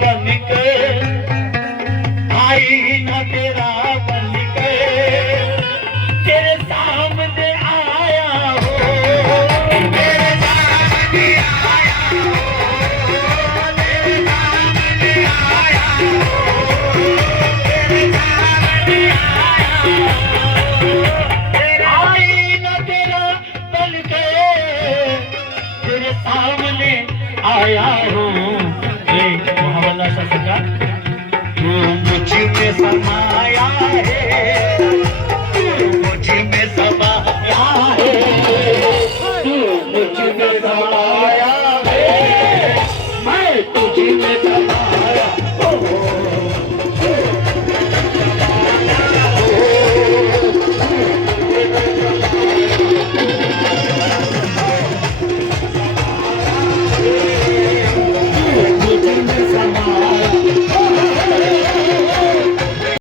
बन के आई ना तेरा बन के तेरे सामने आया हो, तेरे सामने आया हो, तेरे सामने आया हो, तेरे सामने आया हो, आई ना तेरा बन के तेरे सामने आया हूँ। मुहावरा सा सका तू मुझ में समाया